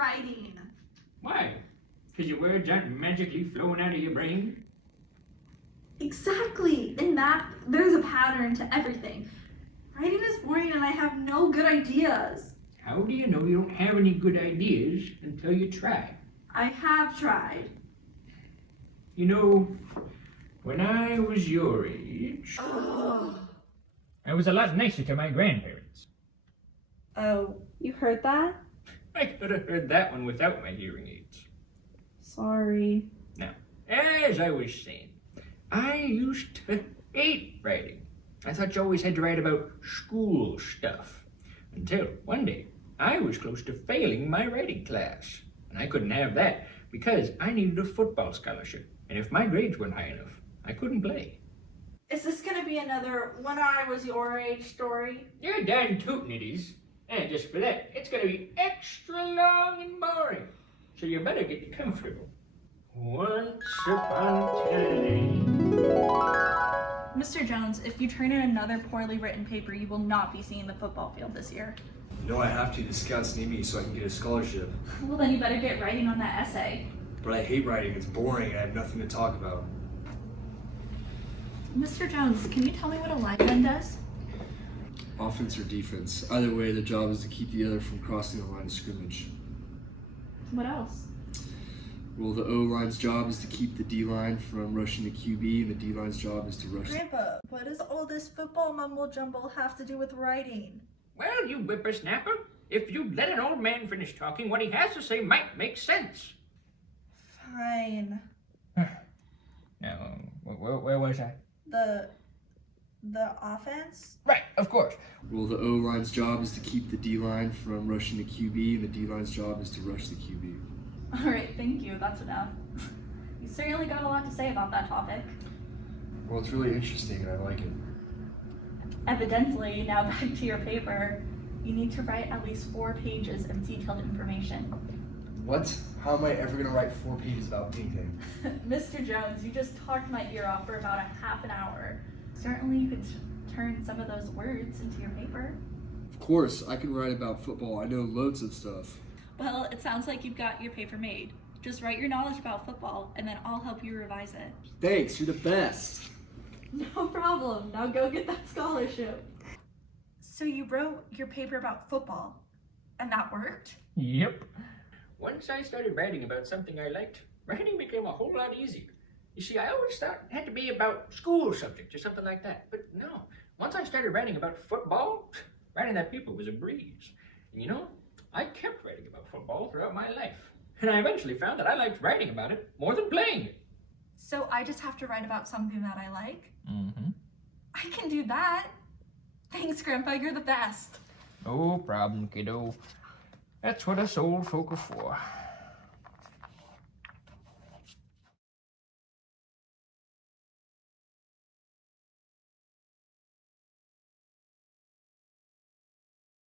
writing. Why? Because your words aren't magically flowing out of your brain? Exactly. In math, there's a pattern to everything. Writing is boring and I have no good ideas. How do you know you don't have any good ideas until you try? I have tried. You know, when I was your age, I was a lot nicer to my grandparents. Oh, you heard that? I could have heard that one without my hearing aids. Sorry. Now, as I was saying, I used to hate writing. I thought you always had to write about school stuff. Until one day, I was close to failing my writing class. And I couldn't have that because I needed a football scholarship. And if my grades weren't high enough, I couldn't play. Is this gonna be another when I was your age story? You're darn tootin' it is. And just for that, it's gonna be extra long and boring. So you better get comfortable. Once upon a time. Mr. Jones, if you turn in another poorly written paper, you will not be seeing the football field this year. No, I have to. The scouts need me so I can get a scholarship. Well, then you better get writing on that essay. But I hate writing. It's boring. I have nothing to talk about. Mr. Jones, can you tell me what a lineman does? Offense or defense. Either way, the job is to keep the other from crossing the line of scrimmage. What else? Well, the O-line's job is to keep the D-line from rushing the QB, and the D-line's job is to rush Grandpa, what does all this football mumble jumble have to do with writing? Well, you whippersnapper, if you let an old man finish talking, what he has to say might make sense. Fine. Now, where was I? The offense? Right, of course. Well, the O-line's job is to keep the D-line from rushing the QB, and the D-line's job is to rush the QB. All right, thank you. That's enough. You certainly got a lot to say about that topic. Well, it's really interesting, and I like it. Evidently, now back to your paper. You need to write at least 4 pages of detailed information. What? How am I ever going to write 4 pages about anything? Mr. Jones, you just talked my ear off for about a half an hour. Certainly you could turn some of those words into your paper. Of course, I can write about football. I know loads of stuff. Well, it sounds like you've got your paper made. Just write your knowledge about football, and then I'll help you revise it. Thanks, you're the best. No problem. Now go get that scholarship. So you wrote your paper about football, and that worked? Yep. Once I started writing about something I liked, writing became a whole lot easier. You see, I always thought it had to be about school subjects or something like that. But no, once I started writing about football, writing that paper was a breeze. And you know, I kept writing about football throughout my life. And I eventually found that I liked writing about it more than playing it. So I just have to write about something that I like? Mm-hmm. I can do that. Thanks, Grandpa. You're the best. No problem, kiddo. That's what us old folk are for.